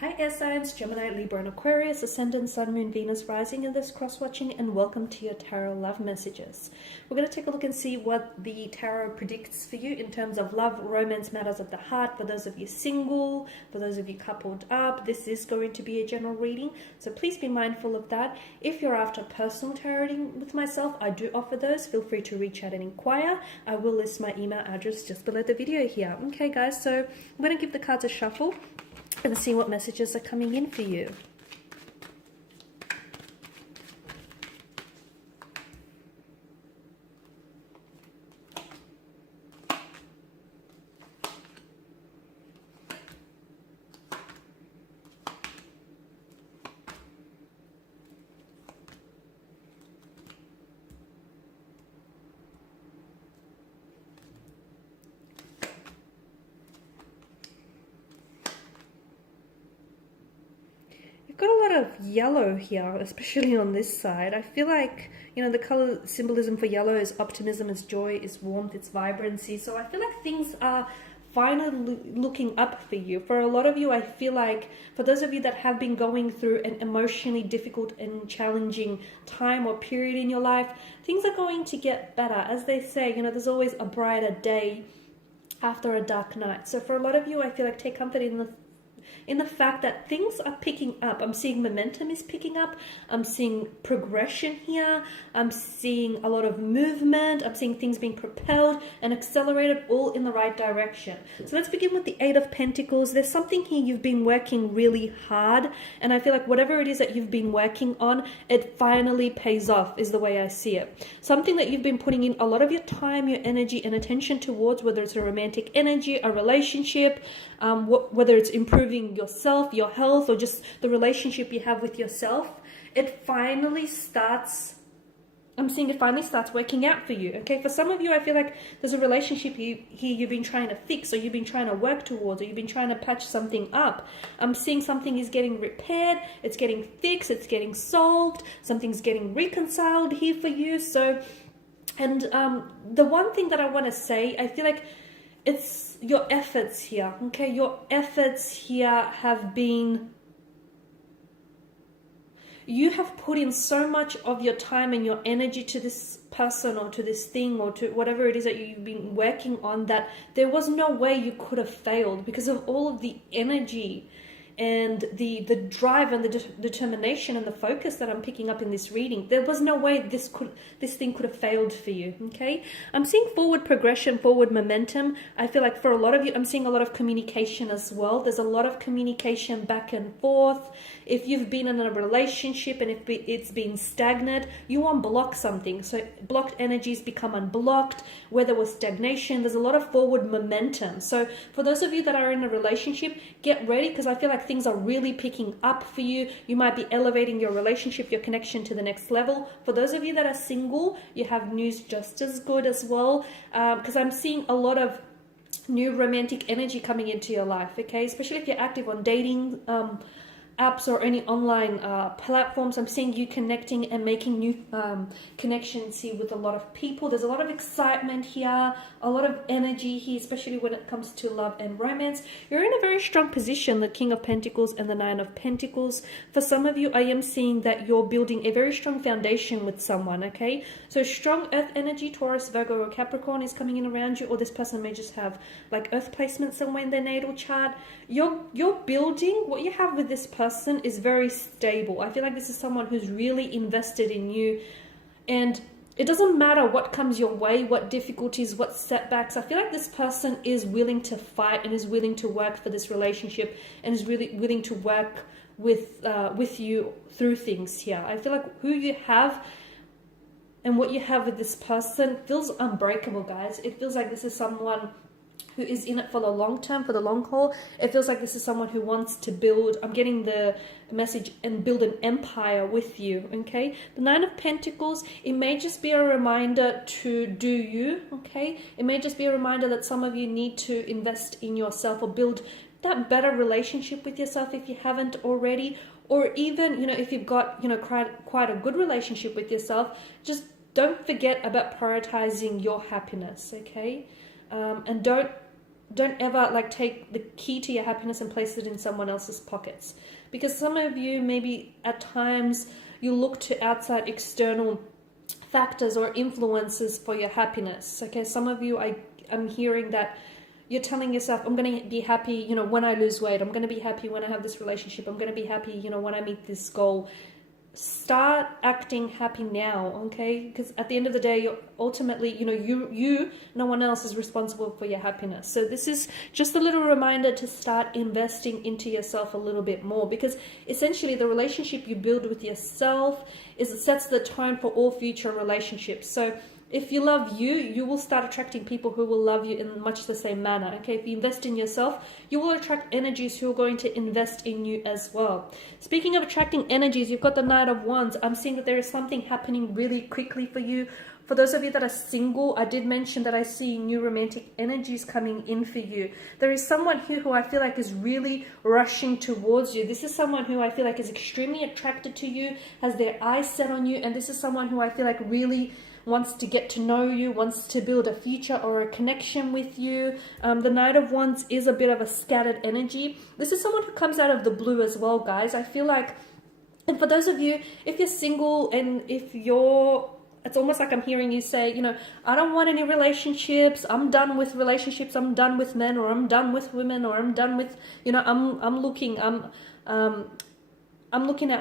Hi air signs, Gemini, Libra and Aquarius, Ascendant, Sun, Moon, Venus, rising in this cross-watching, and welcome to your tarot love messages. We're going to take a look and see what the tarot predicts for you in terms of love, romance, matters of the heart. For those of you single, for those of you coupled up, this is going to be a general reading, so please be mindful of that. If you're after personal tarot reading with myself, I do offer those. Feel free to reach out and inquire. I will list my email address just below the video here. Okay guys, so I'm going to give the cards a shuffle and see what messages are coming in for you. Got a lot of yellow here, especially on this side. I feel like, you know, the color symbolism for yellow is optimism, is joy, is warmth, it's vibrancy. So I feel like things are finally looking up for you. For a lot of you, I feel like, for those of you that have been going through an emotionally difficult and challenging time or period in your life, things are going to get better. As they say, you know, there's always a brighter day after a dark night. So for a lot of you, I feel like take comfort in the fact that things are picking up. I'm seeing momentum is picking up. I'm seeing progression here. I'm seeing a lot of movement. I'm seeing things being propelled and accelerated all in the right direction. So let's begin with the Eight of Pentacles. There's something here you've been working really hard, and I feel like whatever it is that you've been working on, it finally pays off, is the way I see it. Something that you've been putting in a lot of your time, your energy and attention towards, whether it's a romantic energy, a relationship, whether it's improving yourself, your health, or just the relationship you have with yourself, it finally starts, I'm seeing it finally starts working out for you. Okay, for some of you, I feel like there's a relationship here you've been trying to fix, or you've been trying to work towards, or you've been trying to patch something up. I'm seeing something is getting repaired, it's getting fixed, it's getting solved, something's getting reconciled here for you. So, and the one thing that I want to say, I feel like it's your efforts here, okay? Your efforts here have been, you have put in so much of your time and your energy to this person or to this thing or to whatever it is that you've been working on, that there was no way you could have failed because of all of the energy and the drive and the determination and the focus that I'm picking up in this reading. There was no way this thing could have failed for you, okay? I'm seeing forward progression, forward momentum. I feel like for a lot of you, I'm seeing a lot of communication as well. There's a lot of communication back and forth. If you've been in a relationship and if it's been stagnant, you unblock something. So blocked energies become unblocked. Where there was stagnation, there's a lot of forward momentum. So for those of you that are in a relationship, get ready, because I feel like things are really picking up for you. You might be elevating your relationship, your connection to the next level. For those of you that are single, you have news just as good as well, because I'm seeing a lot of new romantic energy coming into your life, okay? Especially if you're active on dating apps or any online platforms. I'm seeing you connecting and making new connections here with a lot of people. There's a lot of excitement here, a lot of energy here, especially when it comes to love and romance. You're in a very strong position, the King of Pentacles and the Nine of Pentacles. For some of you, I am seeing that you're building a very strong foundation with someone, okay? So strong earth energy, Taurus, Virgo or Capricorn is coming in around you, or this person may just have like earth placement somewhere in their natal chart. You're building, what you have with this person is very stable. I feel like this is someone who's really invested in you, and it doesn't matter what comes your way, what difficulties, what setbacks. I feel like this person is willing to fight and is willing to work for this relationship and is really willing to work with you through things here. I feel like who you have and what you have with this person feels unbreakable, guys. It feels like this is someone who is in it for the long term, for the long haul. It feels like this is someone who wants to build, I'm getting the message, and build an empire with you, okay? The Nine of Pentacles, it may just be a reminder to do you, okay? It may just be a reminder that some of you need to invest in yourself or build that better relationship with yourself if you haven't already, or even, you know, if you've got, you know, quite a good relationship with yourself, just don't forget about prioritizing your happiness, okay? And don't don't ever like take the key to your happiness and place it in someone else's pockets, because some of you maybe at times you look to outside external factors or influences for your happiness. Okay, some of you, I'm hearing that you're telling yourself, I'm going to be happy, you know, when I lose weight. I'm going to be happy when I have this relationship. I'm going to be happy, you know, when I meet this goal. Start acting happy now, okay? Because at the end of the day, you're ultimately, you know, you, no one else is responsible for your happiness. So this is just a little reminder to start investing into yourself a little bit more, because essentially the relationship you build with yourself sets the tone for all future relationships. So if you love you, you will start attracting people who will love you in much the same manner. Okay, if you invest in yourself, you will attract energies who are going to invest in you as well. Speaking of attracting energies, you've got the Knight of Wands. I'm seeing that there is something happening really quickly for you. For those of you that are single, I did mention that I see new romantic energies coming in for you. There is someone here who I feel like is really rushing towards you. This is someone who I feel like is extremely attracted to you, has their eyes set on you, and this is someone who I feel like really wants to get to know you, wants to build a future or a connection with you. The Knight of Wands is a bit of a scattered energy. This is someone who comes out of the blue as well, guys. I feel like, and for those of you, if you're single and if you're, it's almost like I'm hearing you say, you know, I don't want any relationships. I'm done with relationships. I'm done with men, or I'm done with women, or I'm done with, you know, I'm looking out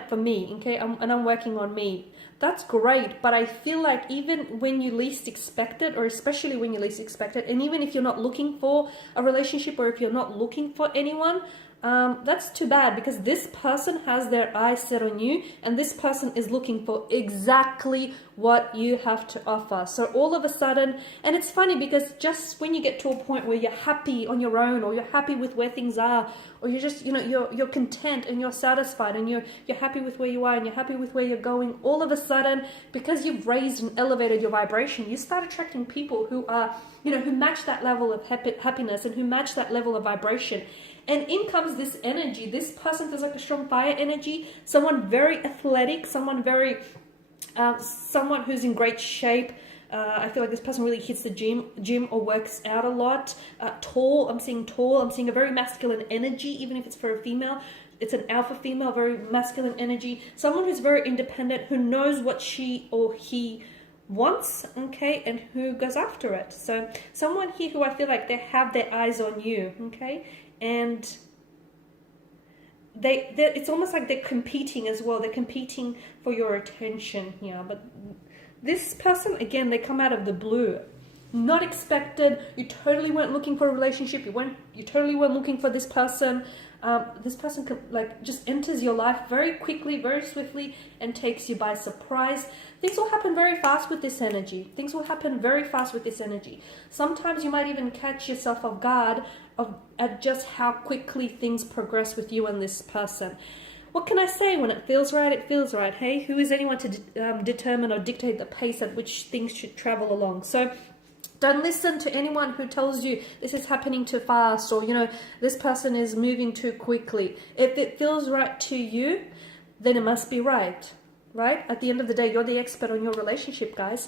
for me, okay? And I'm working on me. That's great, but I feel like even when you least expect it, or especially when you least expect it, and even if you're not looking for a relationship, or if you're not looking for anyone, that's too bad, because this person has their eyes set on you, and this person is looking for exactly what you have to offer. So all of a sudden, and it's funny because just when you get to a point where you're happy on your own, or you're happy with where things are, or you're just, you know, you're content and you're satisfied and you're happy with where you are and you're happy with where you're going, all of a sudden, because you've raised and elevated your vibration, you start attracting people who are, you know, who match that level of happiness and who match that level of vibration. And in comes this energy. This person feels like a strong fire energy, someone very athletic, someone who's in great shape. I feel like this person really hits the gym or works out a lot. Tall, I'm seeing a very masculine energy, even if it's for a female. It's an alpha female, very masculine energy. Someone who's very independent, who knows what she or he wants, okay, and who goes after it. So someone here who I feel like they have their eyes on you, okay, and it's almost like they're competing as well. They're competing for your attention here. But this person, again, they come out of the blue. Not expected. You totally weren't looking for a relationship. You totally weren't looking for this person. This person just enters your life very quickly, very swiftly, and takes you by surprise. Things will happen very fast with this energy. Sometimes you might even catch yourself off guard at just how quickly things progress with you and this person. What can I say? When it feels right, it feels right. Hey, who is anyone to determine or dictate the pace at which things should travel along? So don't listen to anyone who tells you this is happening too fast, or, you know, this person is moving too quickly. If it feels right to you, then it must be right, right? At the end of the day, you're the expert on your relationship, guys.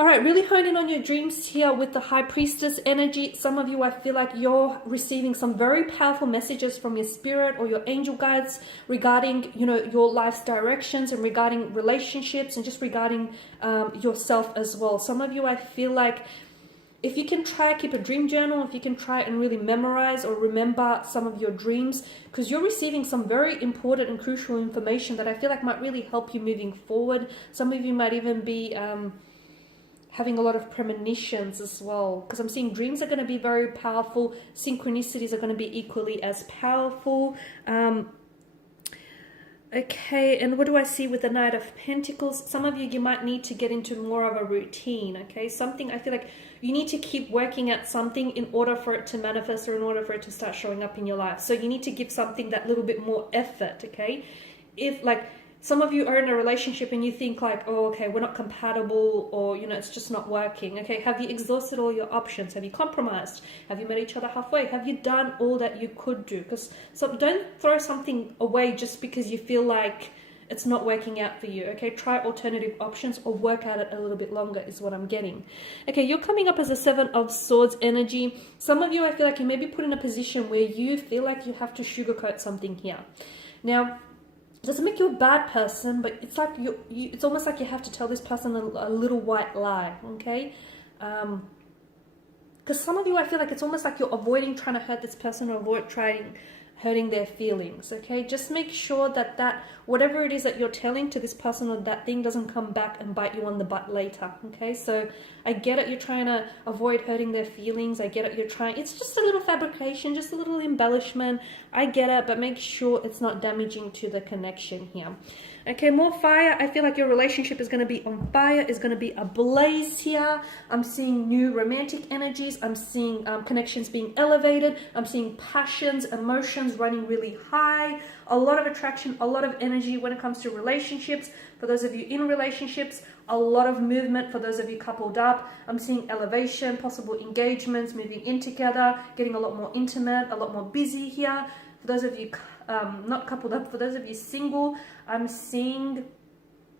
All right, really hone in on your dreams here with the High Priestess energy. Some of you, I feel like you're receiving some very powerful messages from your spirit or your angel guides regarding, you know, your life's directions, and regarding relationships, and just regarding yourself as well. Some of you, I feel like, if you can try keep a dream journal, if you can try and really memorize or remember some of your dreams, because you're receiving some very important and crucial information that I feel like might really help you moving forward. Some of you might even be having a lot of premonitions as well, because I'm seeing dreams are going to be very powerful. Synchronicities are going to be equally as powerful. Okay, and what do I see with the Knight of Pentacles? Some of you might need to get into more of a routine, okay? Something, I feel like you need to keep working at something in order for it to manifest, or in order for it to start showing up in your life. So you need to give something that little bit more effort, okay? If, like, some of you are in a relationship and you think like, oh, okay, we're not compatible, or, you know, it's just not working. Okay, have you exhausted all your options? Have you compromised? Have you met each other halfway? Have you done all that you could do? Because don't throw something away just because you feel like it's not working out for you, okay? Try alternative options or work at it a little bit longer is what I'm getting. Okay, you're coming up as a 7 of Swords energy. Some of you, I feel like you may be put in a position where you feel like you have to sugarcoat something here. Now, it doesn't make you a bad person, but it's like it's almost like you have to tell this person a little white lie, okay? Because some of you, I feel like it's almost like you're avoiding trying to hurt this person or avoid hurting their feelings, okay? Just make sure that whatever it is that you're telling to this person or that thing doesn't come back and bite you on the butt later, okay? So I get it, you're trying to avoid hurting their feelings. I get it, it's just a little fabrication, just a little embellishment. I get it, but make sure it's not damaging to the connection here. Okay, more fire. I feel like your relationship is going to be on fire, is going to be ablaze here. I'm seeing new romantic energies. I'm seeing connections being elevated. I'm seeing passions, emotions running really high. A lot of attraction, a lot of energy when it comes to relationships. For those of you in relationships, a lot of movement. For those of you coupled up, I'm seeing elevation, possible engagements, moving in together, getting a lot more intimate, a lot more busy here. For those of you not coupled up, for those of you single, I'm seeing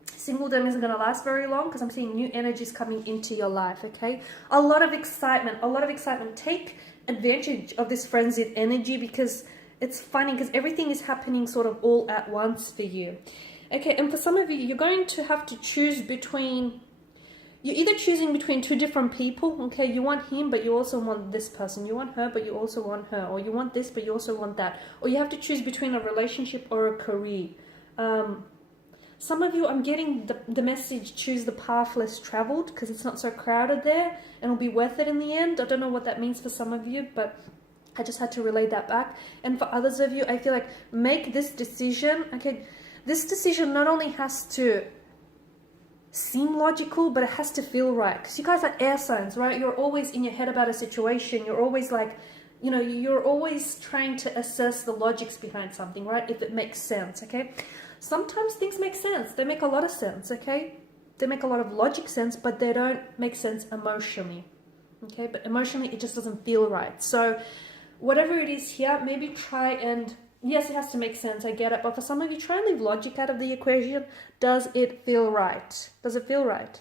singledom isn't going to last very long because I'm seeing new energies coming into your life, okay? A lot of excitement, a lot of excitement. Take advantage of this frenzied energy because it's funny because everything is happening sort of all at once for you. Okay, and for some of you, you're going to have to choose between... You're either choosing between two different people, okay? You want him, but you also want this person. You want her, but you also want her. Or you want this, but you also want that. Or you have to choose between a relationship or a career. Some of you, I'm getting the message, choose the path less traveled because it's not so crowded there and it'll be worth it in the end. I don't know what that means for some of you, but I just had to relay that back. And for others of you, I feel like make this decision, okay? This decision not only has to seem logical, but it has to feel right because you guys are air signs, right? You're always in your head about a situation. You're always like, you know, you're always trying to assess the logics behind something, right? If it makes sense, okay? Sometimes things make sense. They make a lot of sense, okay? They make a lot of logic sense, but they don't make sense emotionally, okay? But emotionally, it just doesn't feel right. So whatever it is here, maybe try and... Yes, it has to make sense, I get it. But for some of you, try and leave logic out of the equation. Does it feel right? Does it feel right?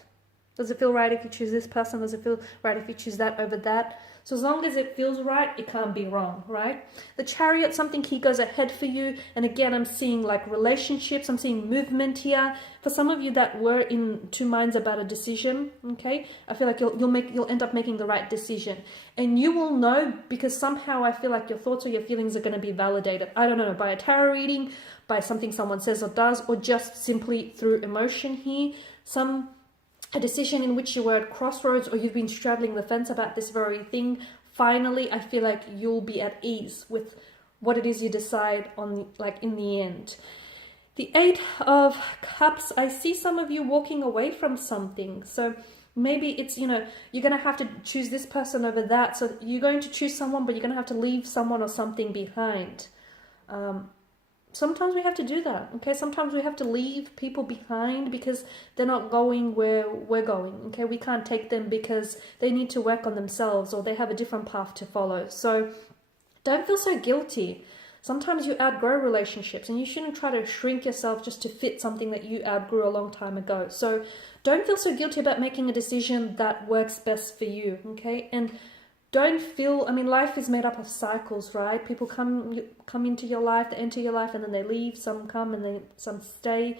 Does it feel right if you choose this person? Does it feel right if you choose that over that? So as long as it feels right, it can't be wrong, right? The Chariot, something key goes ahead for you. And again, I'm seeing like relationships. I'm seeing movement here. For some of you that were in two minds about a decision, okay? I feel like you'll end up making the right decision. And you will know because somehow I feel like your thoughts or your feelings are going to be validated. I don't know, by a tarot reading, by something someone says or does, or just simply through emotion here. A decision in which you were at crossroads or you've been straddling the fence about this very thing. Finally, I feel like you'll be at ease with what it is you decide on, like in the end. The 8 of Cups, I see some of you walking away from something. So maybe it's, you know, you're going to have to choose this person over that. So you're going to choose someone, but you're going to have to leave someone or something behind. Sometimes we have to do that, okay? Sometimes we have to leave people behind because they're not going where we're going, okay? We can't take them because they need to work on themselves or they have a different path to follow. So don't feel so guilty. Sometimes you outgrow relationships and you shouldn't try to shrink yourself just to fit something that you outgrew a long time ago. So don't feel so guilty about making a decision that works best for you, okay? And don't feel, I mean, life is made up of cycles, right? People come into your life, they enter your life and then they leave. Some come and then some stay.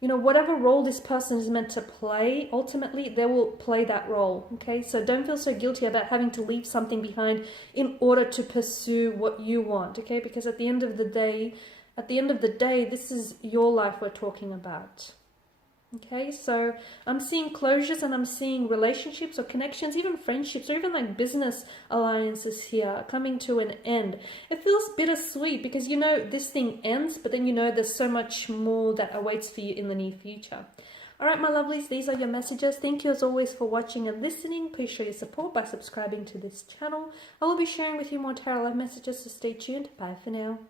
You know, whatever role this person is meant to play, ultimately they will play that role, okay? So don't feel so guilty about having to leave something behind in order to pursue what you want, okay? Because at the end of the day, this is your life we're talking about. Okay, so I'm seeing closures and I'm seeing relationships or connections, even friendships or even like business alliances here coming to an end. It feels bittersweet because you know this thing ends, but then you know there's so much more that awaits for you in the near future. All right, my lovelies, these are your messages. Thank you as always for watching and listening. Please show your support by subscribing to this channel. I will be sharing with you more tarot love messages, so stay tuned. Bye for now.